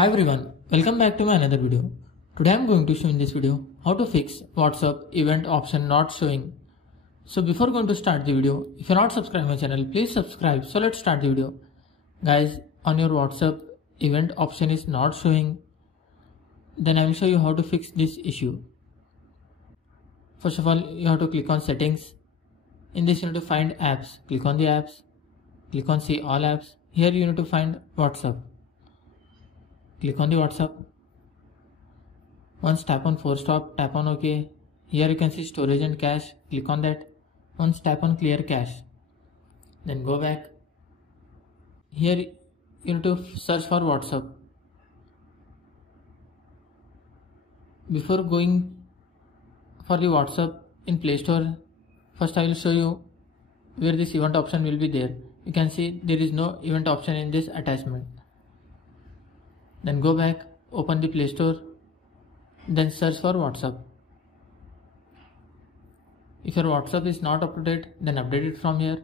Hi everyone, welcome back to my another video. Today I am going to show in this video how to fix WhatsApp event option not showing. So before going to start the video, if you are not subscribed to my channel, please subscribe. So let's start the video. Guys, on your WhatsApp event option is not showing, then I will show you how to fix this issue. First of all, you have to click on settings. In this you need to find apps. Click on the apps. Click on see all apps. Here you need to find WhatsApp. Click on the WhatsApp. Once tap on force stop, tap on OK. Here you can see storage and cache. Click on that. Once tap on clear cache. Then go back. Here you need to search for WhatsApp. Before going for the WhatsApp in Play Store, first I will show you where this event option will be there. You can see there is no event option in this attachment. Then go back, open the Play Store, then search for WhatsApp. If your WhatsApp is not up to date, then update it from here.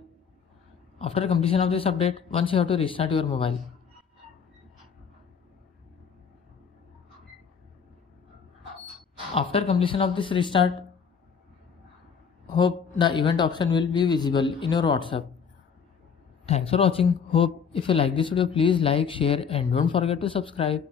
After completion of this update, once you have to restart your mobile. After completion of this restart, hope the event option will be visible in your WhatsApp. Thanks for watching. Hope if you like this video, please like, share and don't forget to subscribe.